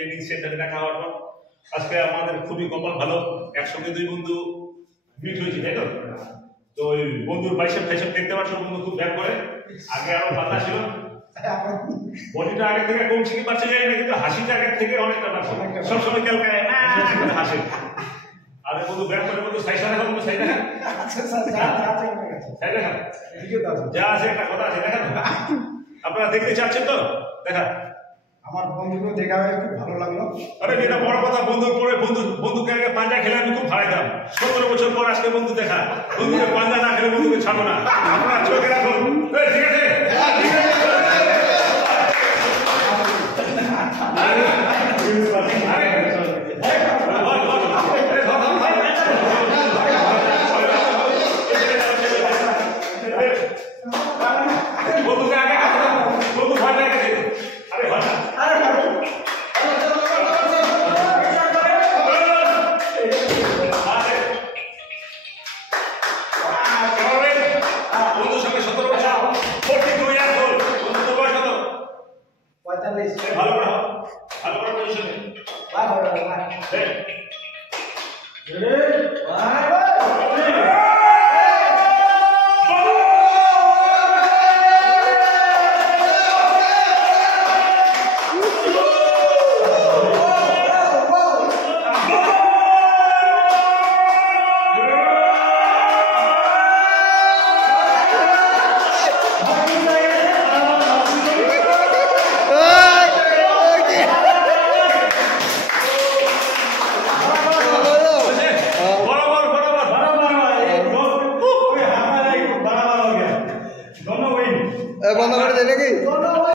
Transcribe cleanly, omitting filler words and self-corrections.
Training সেন্টারে দেখা হওয়ার পর আজকে আমাদের খুবই কপাল ভালো, একসঙ্গে দুই বন্ধু মিট হয়েছে, তাই তো? তো ওই বন্ধুর বাইসেপ ফাইসেপ দেখতে পাচ্ছ, বন্ধু খুব ব্যাক করে, আগে আরো পাতা ছিল, বডিটা আগে থেকে কমছে কি পারছে জানি না, কিন্তু হাসিটা আগের থেকে অনেকটা বাড়ছে, সবসময় ক্যালকায় হাসে। আর বন্ধু ব্যাক করে, বন্ধু সাইড দেখা, বন্ধু সাইড দেখা, সাইড দেখা যা আছে, একটা কথা আছে দেখা। আপনারা দেখতে চাচ্ছেন তো? দেখা আমার বন্ধুকে দেখা হয়ে খুব ভালো লাগলো। আরে এটা বড় কথা, বন্ধুর পরে বন্ধুকে আগে পাঞ্জা খেলে আমি খুব ভাড়াই দাম। 17 বছর পর আজকে বন্ধু দেখা, বন্ধুকে পাঞ্জা না খেলে বন্ধুকে ছাড়বো না। আপনারা চোখে রাখুন, ঠিক আছে? বন্ধুকে আগে বন্ধু ভাড়া গেছে, আরে ভাড়া বন্ধুর সঙ্গে 17 বছর 42 ইয়ার হল, বন্ধু তো বয়স কত? 45। ভালো করে ভালো করে পজিশনে বন্ধ করে দেবে কি?